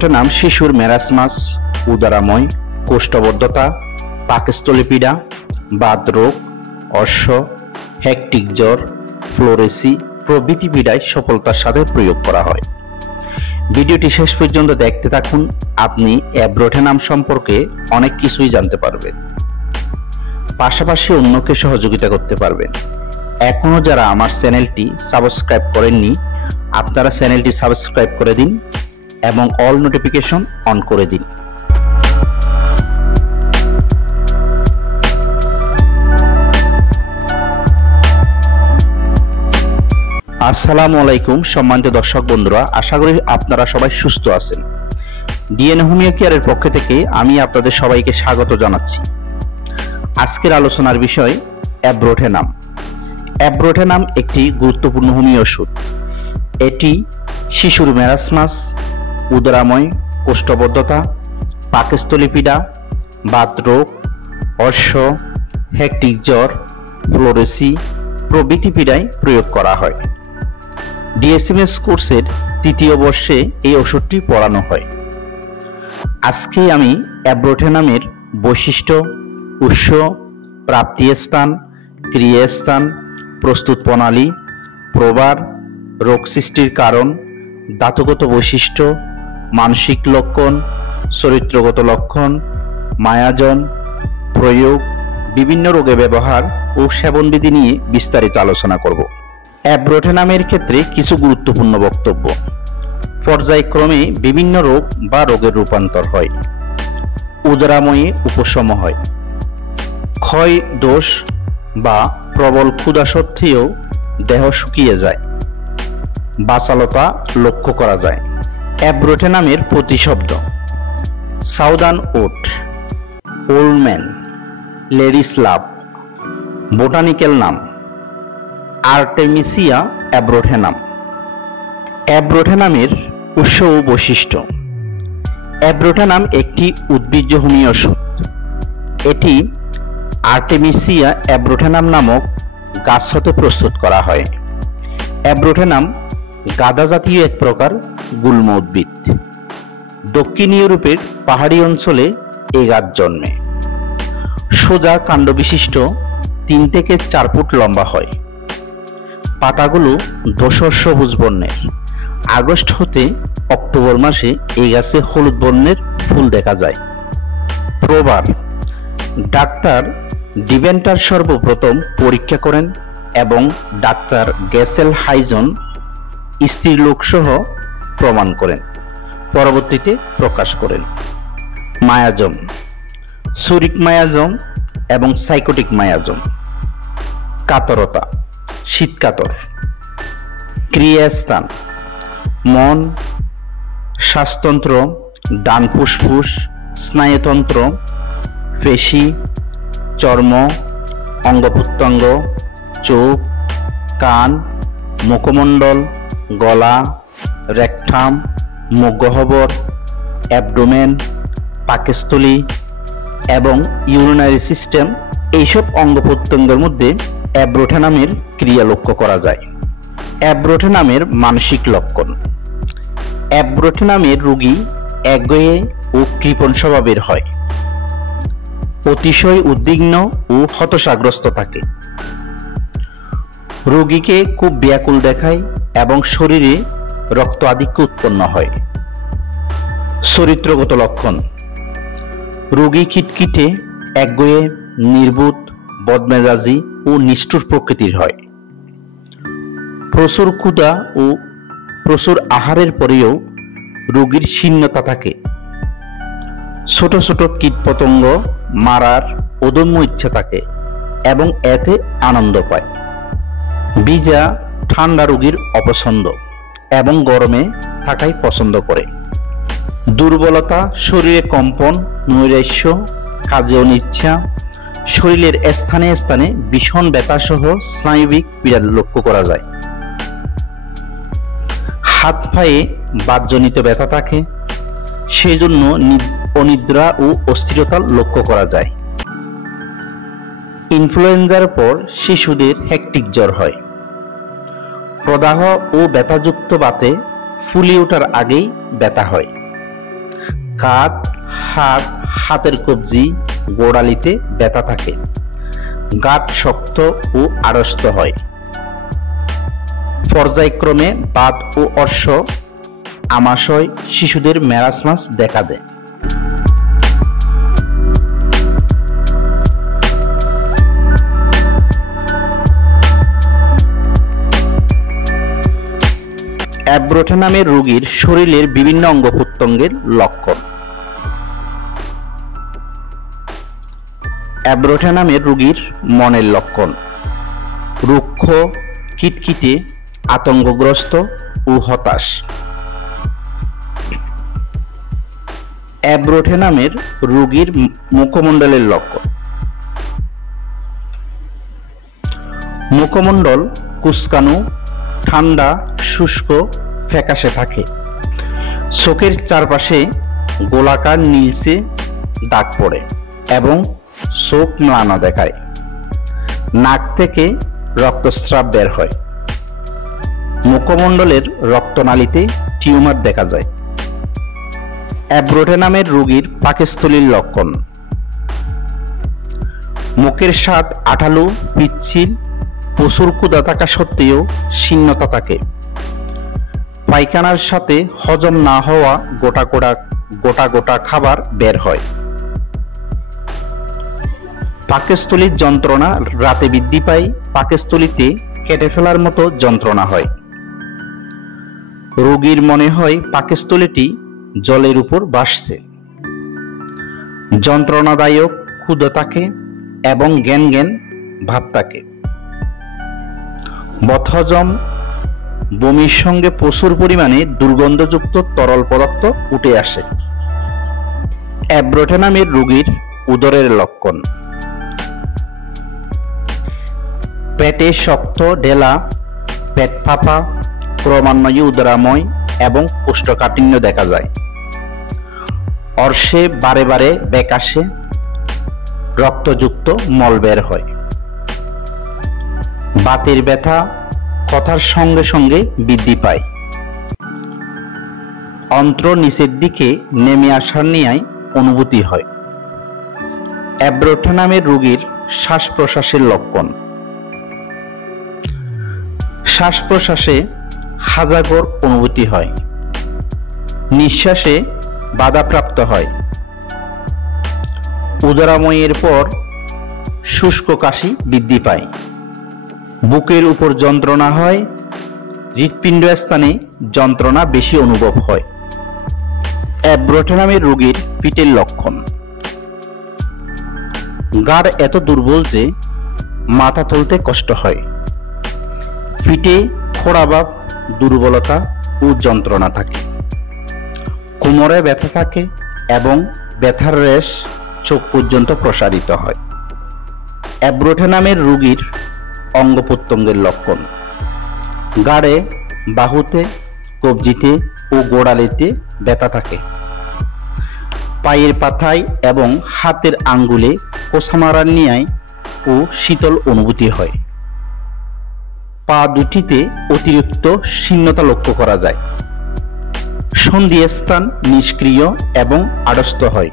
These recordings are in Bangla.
অ্যাব্রোটেনাম শিশুর ম্যারাসমাস, উদরাময়, কোষ্ঠবদ্ধতা, পাকস্থলীপীড়া, বাতরোগ, অর্শ, হেক্টিক জ্বর, ফ্লোরেসি প্রভৃতি পীড়ায় সফলতার সাথে প্রয়োগ করা হয়। ভিডিওটি শেষ পর্যন্ত দেখতে থাকুন, আপনি অ্যাব্রোটেনাম সম্পর্কে অনেক কিছুই জানতে পারবেন, পাশাপাশি অন্যকে সহযোগিতা করতে পারবেন। এখনো যারা আমার চ্যানেলটি সাবস্ক্রাইব করেননি, আপনারা চ্যানেলটি সাবস্ক্রাইব করে দিন এবং অল নোটিফিকেশন অন করে দিন। আসসালামু আলাইকুম সম্মানিত দর্শক বন্ধুরা, আশা করি আপনারা সবাই সুস্থ আছেন। ডিএনএ হোমিও কেয়ারের পক্ষ থেকে আমি আপনাদের সবাইকে স্বাগত জানাচ্ছি। আজকের আলোচনার বিষয় অ্যাব্রোটেনাম। অ্যাব্রোটেনাম একটি গুরুত্বপূর্ণ হোমিও ওষুধ। এটি শিশুর ম্যারাসমাস, উদরাময়, কোষ্ঠবদ্ধতা, পাকস্থলীপীড়া, বাতরোগ, অর্শ, হেক্টিক জ্বর, ফ্লোরেসি প্রভৃতি পীড়ায় প্রয়োগ করা হয়। ডিএসএমএস কোর্সের তৃতীয় বর্ষে এই ওষুধটি পড়ানো হয়। আজকে আমি অ্যাব্রোটেনামের বৈশিষ্ট্য, উৎস, প্রাপ্তিস্থান, ক্রিয়াস্থান, প্রস্তুত প্রণালী, প্রভাব, রোগ সৃষ্টির কারণ, ধাতুগত বৈশিষ্ট্য, মানসিক লক্ষণ, চরিত্রগত লক্ষণ, মায়াজন, প্রয়োগ, বিভিন্ন রোগে ব্যবহার ও সেবনবিধি নিয়ে বিস্তারিত আলোচনা করব। অ্যাব্রোটেনামের ক্ষেত্রে কিছু গুরুত্বপূর্ণ বক্তব্য। পর্যায়ক্রমে বিভিন্ন রোগ বা রোগের রূপান্তর হয়। উদরাময়ে উপশম হয়। ক্ষয় দোষ বা প্রবল ক্ষুধা সত্ত্বেও দেহ শুকিয়ে যায়। বাচালতা লক্ষ্য করা যায়। অ্যাব্রোটেনামের প্রতিশব্দ: সাউদার্ন ওট, ওল্ড ম্যান, লেডিস লাভ। বোটানিক্যাল নাম আর্টেমিসিয়া অ্যাব্রোটেনাম। অ্যাব্রোটেনামের উৎস ও বৈশিষ্ট্য: অ্যাব্রোটেনাম একটি উদ্ভিজ্জ হোমিও ওষুধ। এটি আর্টেমিসিয়া অ্যাব্রোটেনাম নামক গাছ হতে প্রস্তুত করা হয়। অ্যাব্রোটেনাম গাদা জাতীয় এক প্রকার গুল্ম উদ্ভিদ। দক্ষিণ ইউরোপের পাহাড়ি অঞ্চলে এই গাছ জন্মে। সোজা কাণ্ড বিশিষ্ট, 3 থেকে 4 ফুট লম্বা হয়। পাতাগুলো ধূসর সবুজ বর্ণের। আগস্ট হতে অক্টোবর মাসে এই গাছে হলুদ বর্ণের ফুল দেখা যায়। প্রভাব: ডাক্তার ডিভেন্টার সর্বপ্রথম পরীক্ষা করেন এবং ডাক্তার গ্যাসেল হাইজন স্ত্রীলোক সহ প্রমাণ করেন, পরবর্তীতে প্রকাশ করেন। মায়াজম: সুরিক মায়াজম এবং সাইকোটিক মায়াজম। কাতরতা: শীতকাতর। ক্রিয়াস্থান: মন, শ্বাসতন্ত্র, ডান ফুসফুস, স্নায়ুতন্ত্র, পেশি, চর্ম, অঙ্গ-প্রত্যঙ্গ, চোখ, কান, মুখমণ্ডল, গলা, রেকটাম, মুখগহ্বর, অ্যাবডোমেন, পাকস্থলী এবং ইউরিনারি সিস্টেম। এইসব অঙ্গ-প্রত্যঙ্গের মধ্যে অ্যাব্রোটেনামের ক্রিয়া লক্ষ্য করা যায়। অ্যাব্রোটেনামের মানসিক লক্ষণ: অ্যাব্রোটেনামের রোগী একগুঁয়ে ও কৃপণ স্বভাবের হয়। অতিশয় উদ্বিগ্ন ও হতাশাগ্রস্ত থাকে। রোগীকে খুব ব্যাকুল দেখায় এবং শরীরে রক্ত আধিক্য উৎপন্ন হয়। চরিত্রগত লক্ষণ: রোগী খিটখিটে, একগুঁয়ে, নির্বোধ, বদমেজাজি ও নিষ্ঠুর প্রকৃতির হয়। প্রচুর ক্ষুধা ও প্রচুর আহারের পরেও রোগীর শীর্ণতা থাকে। ছোট ছোট কীটপতঙ্গ মারার অদম্য ইচ্ছা থাকে এবং এতে আনন্দ পায়। বিজা ঠান্ডা রোগীর অপছন্দ এবং গরমে থাকাই পছন্দ করে। দুর্বলতা, শরীরে কম্পন, নৈরাশ্য, কাজে অনিচ্ছা, শরীরের স্থানে স্থানে ভীষণ ব্যথা সহ স্নায়বিক পীড়া লক্ষ্য করা যায়। হাত পায়ে বাতজনিত ব্যথা থাকে, সেই জন্য অনিদ্রা ও অস্থিরতা লক্ষ্য করা যায়। ইনফ্লুয়েঞ্জার পর শিশুদের হেক্টিক জ্বর হয়। প্রদাহ ও ব্যথাযুক্ত বাতে ফুলিয়ে ওঠার আগেই ব্যথা হয়। কাঁধ, হাত, হাতের কবজি, গোড়ালিতে ব্যথা থাকে। গাঁট শক্ত ও আড়ষ্ট হয়। পর্যায়ক্রমে বাত ও অর্শ, আমাশয়, শিশুদের মেরাসমাস দেখা দেয়। অ্যাব্রোটা নামের রোগীর শরীরের বিভিন্ন অঙ্গ প্রত্যঙ্গের লক্ষণ। অ্যাব্রোটা নামের রোগীর মনের লক্ষণ: রুক্ষ, খিটখিটে, আতঙ্কগ্রস্ত ও হতাশ। অ্যাব্রোটা নামের রোগীর মুখমণ্ডলের লক্ষণ: মুখমণ্ডল কুঁচকানো, ঠান্ডা, শুষ্ক, ফ্যাকাশে থাকে। চোখের চারপাশে গোলাকার নীলচে দাগ পড়ে এবং চোখ ম্লান দেখায়। নাক থেকে রক্তস্রাব বের হয়। মুখমণ্ডলের রক্তনালীতে টিউমার দেখা যায়। অ্যাব্রোটা নামের রোগীর পাকস্থলীর লক্ষণ: মুখের স্বাদ আঠালো, পিচ্ছিল, প্রচুর ক্ষুধা থাকা সত্ত্বেও শীর্ণতা থাকে। পায়খানার সাথে হজম না হওয়া গোটা গোটা খাবার বের হয়। পাকস্থলীর যন্ত্রণা রাতে বৃদ্ধি পায়। পাকস্থলীতে কেটে ফেলার মতো যন্ত্রণা হয়। রোগীর মনে হয় পাকস্থলীটি জলের উপর ভাসছে। যন্ত্রণাদায়ক ক্ষুধা থাকে এবং জ্ঞান জ্ঞান ভাব থাকে। বদহজম, বমির সঙ্গে প্রচুর পরিমাণে দুর্গন্ধযুক্ত তরল পদার্থ উঠে আসে। অ্যাব্রোটা নামের রোগীর উদরের লক্ষণ: পেটে শক্ত ঢেলা, পেট ফাঁপা, ক্রমান্বয়ে উদরাময় এবং কোষ্ঠকাঠিন্য দেখা যায়। অর্শে বারে বারে বেগ আসে, রক্তযুক্ত মল বের হয়। বাতের ব্যথা কথার সঙ্গে সঙ্গে বৃদ্ধি পায়। অন্ত্র নিচের দিকে নেমে আসার ন্যায় অনুভূতি হয়। অ্যাব্রোটা নামের রোগীর শ্বাস প্রশ্বাসের লক্ষণ: শ্বাস প্রশ্বাসে হাজাগর অনুভূতি হয়। নিঃশ্বাসে বাধাপ্রাপ্ত হয়। উদরাময়ের পর শুষ্ক কাশি বৃদ্ধি পায়। বুকের উপর যন্ত্রণা হয়। হৃৎপিণ্ড স্থানে যন্ত্রণা বেশি অনুভব হয়। অ্যাব্রোটা নামের রোগীর পিঠের লক্ষণ: গাড় এত দুর্বল যে মাথা তুলতে কষ্ট হয়। পিঠে খোড়াভাব, দুর্বলতা ও যন্ত্রণা থাকে। কোমরে ব্যথা থাকে এবং ব্যথার রেশ চোখ পর্যন্ত প্রসারিত হয়। অ্যাব্রোটা নামের রোগীর অঙ্গ প্রত্যঙ্গের লক্ষণ: গাড়ে, বাহুতে, কবজিতে ও গোড়ালিতে ব্যথা থাকে। পায়ের পাতায় এবং হাতের আঙ্গুলে কোছা মারার ন্যায় ও শীতল অনুভূতি হয়। পা দুটিতে অতিরিক্ত শীর্ণতা লক্ষ্য করা যায়। সন্ধিস্থান নিষ্ক্রিয় এবং আড়ষ্ট হয়।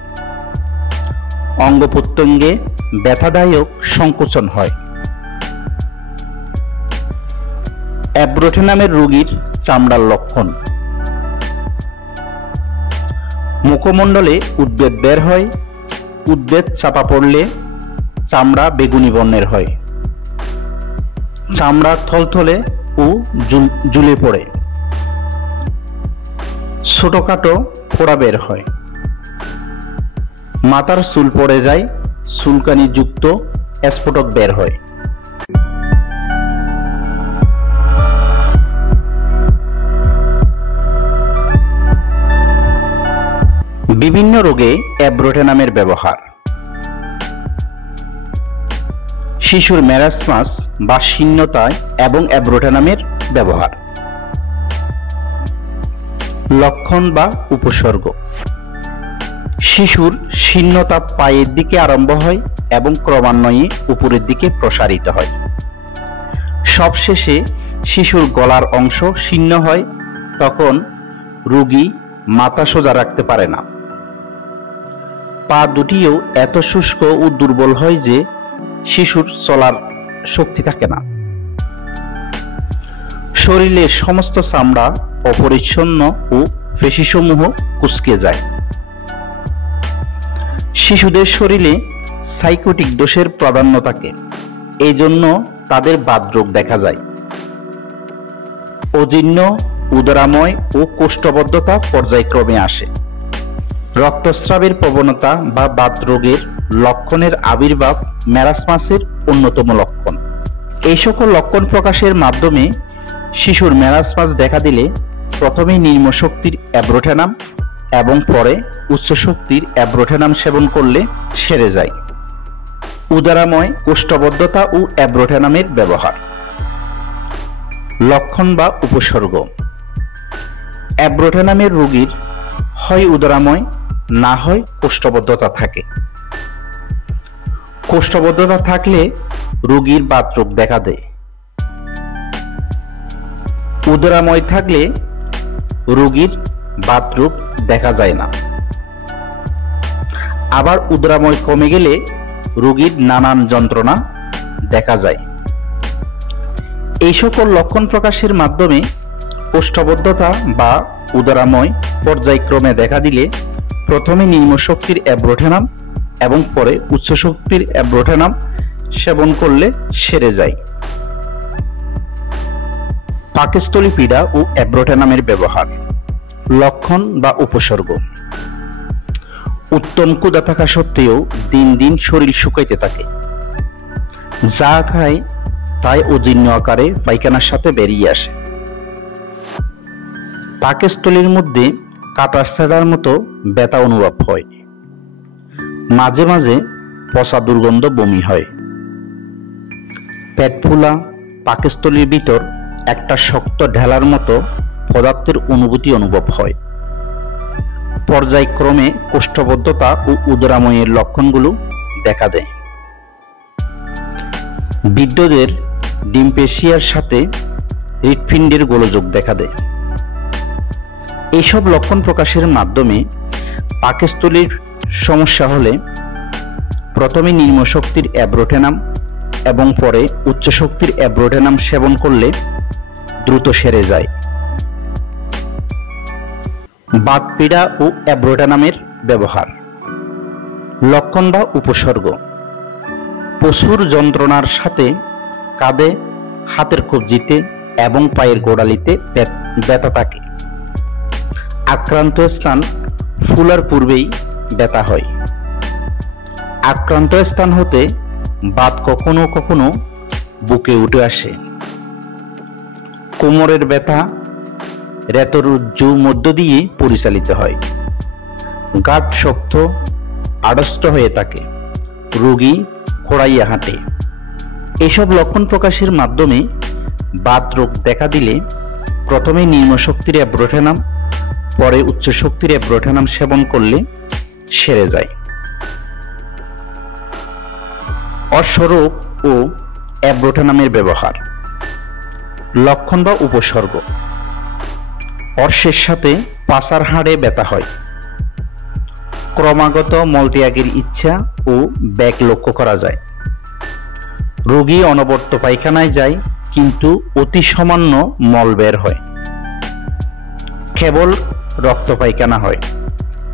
অঙ্গ প্রত্যঙ্গে ব্যথাদায়ক সংকোচন হয়। অ্যাব্রোটা নামের রোগীর চামড়ার লক্ষণ: মুখমণ্ডলে উদ্বেগ বের হয়। উদ্বেগ চাপা পড়লে চামড়া বেগুনি বর্ণের হয়। চামড়া থলথলে ও ঝুলে পড়ে। ছোটখাটো ফোড়া বের হয়। মাথার চুল পড়ে যায়। চুলকানি যুক্ত স্ফোটক বের হয়। বিভিন্ন রোগে অ্যাব্রোটা নামের ব্যবহার: শিশুর মেরাসমাস বা শীর্ণতায় এবং অ্যাব্রোটা নামের ব্যবহার। লক্ষণ বা উপসর্গ: শিশুর শীর্ণতা পায়ের দিকে আরম্ভ হয় এবং ক্রমান্বয়ে উপরের দিকে প্রসারিত হয়। সবশেষে শিশুর গলার অংশ শীর্ণ হয়। তখন রোগী মাথা সোজা রাখতে পারে না। পা দুটিও এত শুষ্ক ও দুর্বল হয় যে শিশুর চলার শক্তি থাকে না। শরীরের সমস্ত চামড়া অপরিচ্ছন্ন ও পেশিসমূহ কুঁচকে যায়। শিশুদের শরীরে সাইকোটিক দোষের প্রাধান্য থাকে, এই জন্য তাদের বাতরোগ দেখা যায়। অজীর্ণ, উদরাময় ও কোষ্ঠবদ্ধতা পর্যায়ক্রমে আসে। রক্তস্রাবের প্রবণতা বা বাতরোগের লক্ষণের আবির্ভাব মেরাসমাসের অন্যতম লক্ষণ। এই সকল লক্ষণ প্রকাশের মাধ্যমে শিশুর মেরাসমাস দেখা দিলে প্রথমে নিম্ন শক্তির অ্যাব্রোটেনাম এবং পরে উচ্চ শক্তির অ্যাব্রোটেনাম সেবন করলে সেরে যায়। উদরাময়, কোষ্ঠবদ্ধতা ও অ্যাব্রোটেনামের ব্যবহার। লক্ষণ বা উপসর্গ। অ্যাব্রোটেনামের রোগীর হয় উদরাময়, না হয় কোষ্ঠবদ্ধতা থাকে। কোষ্ঠবদ্ধতা থাকলে রোগীর বাতরোগ দেখা দেয়। উদরাময় থাকলে রোগীর বাতরোগ দেখা যায় না। আবার উদরাময় কমে গেলে রোগীর নানান যন্ত্রণা দেখা যায়। এই সকল লক্ষণ প্রকাশের মাধ্যমে কোষ্ঠবদ্ধতা বা উদরাময় পর্যায়ক্রমে দেখা দিলে প্রথমে নিম্ন শক্তির অ্যাব্রোটেনাম এবং পরে উচ্চ শক্তির অ্যাব্রোটেনাম সেবন করলে সেরে যায়। পাকস্থলী পীড়া ও অ্যাব্রোটেনামের ব্যবহার। লক্ষণ বা উপসর্গ। উত্তম ক্ষুধা থাকা সত্ত্বেও দিন দিন শরীর শুকাইতে থাকে। যা খায় তাই অজীর্ণ আকারে পায়খানার সাথে বেরিয়ে আসে। পাকস্থলীর মধ্যে কাটা ছেঁড়ার মতো ব্যথা অনুভব হয়। মাঝে মাঝে পচা দুর্গন্ধ বমি হয়। পেট ফুলা, পাকস্থলীর ভিতর একটা শক্ত ঢেলার মতো পদার্থের অনুভূতি অনুভব হয়। পর্যায়ক্রমে কোষ্ঠবদ্ধতা ও উদরাময়ের লক্ষণগুলো দেখা দেয়। বৃদ্ধদের ডিম্পেশিয়ার সাথে হৃৎপিণ্ডের গোলযোগ দেখা দেয়। এইসব লক্ষণ প্রকাশের মাধ্যমে পাকস্থলীর সমস্যা হলে প্রথমে নিম্ন শক্তির অ্যাব্রোটেনাম এবং পরে উচ্চ শক্তির অ্যাব্রোটেনাম সেবন করলে দ্রুত সেরে যায়। বাতপীড়া ও অ্যাব্রোটেনামের ব্যবহার। লক্ষণ বা উপসর্গ। প্রচুর যন্ত্রণার সাথে কাঁধে, হাতের কবজিতে এবং পায়ের গোড়ালিতে ব্যথা থাকে। আক্রান্ত স্থান ফুলার পূর্বেই ব্যথা হয়। আক্রান্ত স্থান হতে বাত কখনো কখনো বুকে উঠে আসে। কোমরের ব্যথা রেতরজ্জু মধ্য দিয়ে পরিচালিত হয়। গাঁট শক্ত, আড়ষ্ট হয়ে থাকে। রোগী খোঁড়াইয়া হাঁটে। এসব লক্ষণ প্রকাশের মাধ্যমে বাতরোগ দেখা দিলে প্রথমে নিম্ন শক্তির অ্যাব্রোটেনাম, পরে উচ্চ শক্তির অ্যাব্রোটেনাম সেবন করলে সেরে যায়। অশ্বরোগ ও অ্যাব্রোটেনামের ব্যবহার। লক্ষণ বা উপসর্গ। অর্শের সাথে পাছার হাড়ে ব্যথা হয়। ক্রমাগত মলত্যাগের ইচ্ছা ও ব্যাগ লক্ষ্য করা যায়। রোগী অনবরত পায়খানায় যায়, কিন্তু অতি সামান্য মল বের হয়। কেবল রক্ত পায়খানা হয়।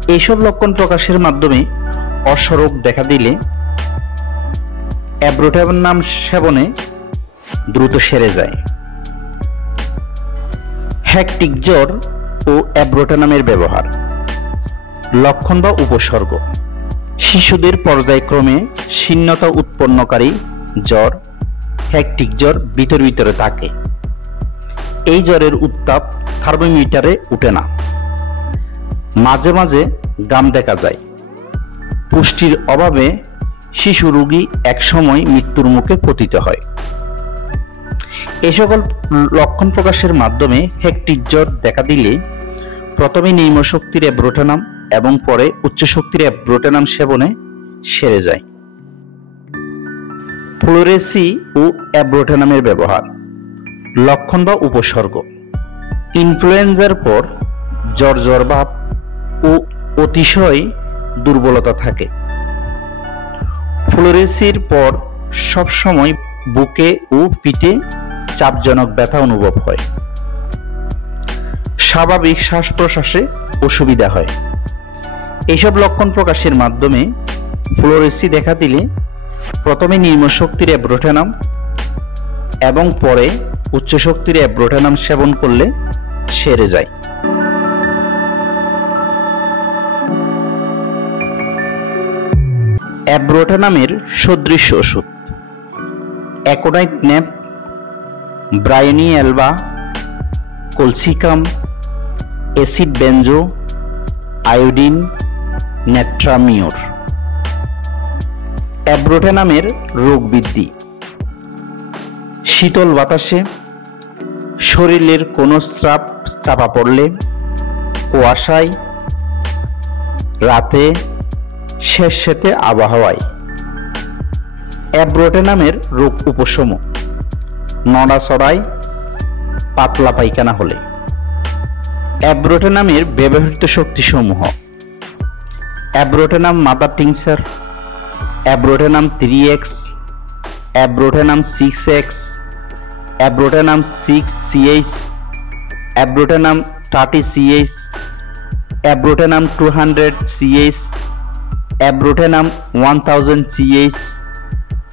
এইসব লক্ষণ প্রকাশের মাধ্যমে অশ্বরোগ দেখা দিলে অ্যাব্রোটেনাম সেবনে দ্রুত সেরে যায়। হেকটিক জ্বর ও অ্যাব্রোটেনামের ব্যবহার। লক্ষণ বা উপসর্গ। শিশুদের পর্যায়ক্রমে শীর্ণতা উৎপন্নকারী জ্বর, হেকটিক জ্বর ভিতরে থাকে। এই জ্বরের উত্তাপ থার্মোমিটারে উঠে না। মাঝে মাঝে ঘাম দেখা যায়। পুষ্টির অভাবে শিশু রোগী একসময় মৃত্যুর মুখে পতিত হয়। এই সকল লক্ষণ প্রকাশের মাধ্যমে হেকটিক জ্বর দেখা দিলে প্রথমে নিম্ন শক্তির অ্যাব্রোটেনাম এবং পরে উচ্চ শক্তির অ্যাব্রোটেনাম সেবনে সেরে যায়। ফ্লোরেসি ও অ্যাব্রোটেনামের ব্যবহার। লক্ষণ বা উপসর্গ। ইনফ্লুয়েঞ্জার পর জ্বর ভাব ও অতিশয় দুর্বলতা থাকে। ফ্লোরেসির পর সবসময় বুকে ও পিঠে চাপজনক ব্যথা অনুভব হয়। স্বাভাবিক শ্বাস প্রশ্বাসে অসুবিধা হয়। এইসব লক্ষণ প্রকাশের মাধ্যমে ফ্লোরেসি দেখা দিলে প্রথমে নিম্ন শক্তির অ্যাব্রোটেনাম এবং পরে উচ্চ শক্তির অ্যাব্রোটেনাম সেবন করলে সেরে যায়। অ্যাব্রোটেনামের সদৃশ ওষুধ: aconite nap, bryonia alba, colchicum, acid benzo, iodine, natrum mur. অ্যাব্রোটেনামের রোগ বৃদ্ধি: শীতল বাতাসে, শরীরের কোনো স্রাব চাপা পড়লে, কুয়াশায়, রাতে, স্যাঁতসেঁতে আবহাওয়ায়। অ্যাব্রোটেনামের রোগ উপশম: নড়াচড়ায়, পাতলা পায়খানা হলে। অ্যাব্রোটেনামের ব্যবহৃত শক্তিসমূহ: abrotanum mother tincture, abrotanum 3x, abrotanum 6x, abrotanum 6CH, abrotanum 30CH, abrotanum 200CH, abrotanum 1000CH,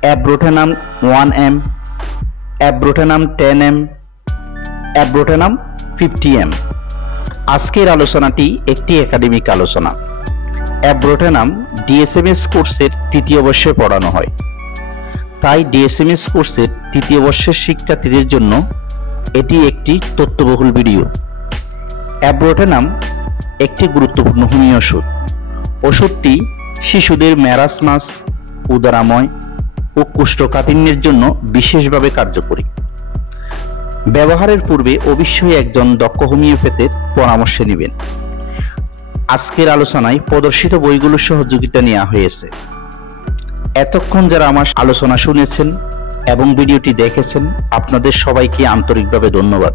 abrotanum 1M, abrotanum 10M, abrotanum 50M। আজকের আলোচনাটি একটি একাডেমিক আলোচনা। অ্যাব্রোটেনাম ডিএসএমএস কোর্সের তৃতীয় বর্ষে পড়ানো হয়, তাই ডিএসএমএস কোর্সের তৃতীয় বর্ষের শিক্ষার্থীদের জন্য এটি একটি তথ্যবহুল ভিডিও। অ্যাব্রোটেনাম একটি গুরুত্বপূর্ণ হোমিও ওষুধ। ওষুধটি শিশুদের ম্যারাসমাস, উদরাময় ও কোষ্ঠকাঠিন্যের জন্য বিশেষভাবে কার্যকরী। ব্যবহারের পূর্বে অবশ্যই একজন দক্ষ হোমিওপ্যাথের পরামর্শ নেবেন। আজকের আলোচনায় প্রদর্শিত বইগুলোর সহযোগিতা নেওয়া হয়েছে। এতক্ষণ যারা আমার আলোচনা শুনেছেন এবং ভিডিওটি দেখেছেন, আপনাদের সবাইকে আন্তরিকভাবে ধন্যবাদ।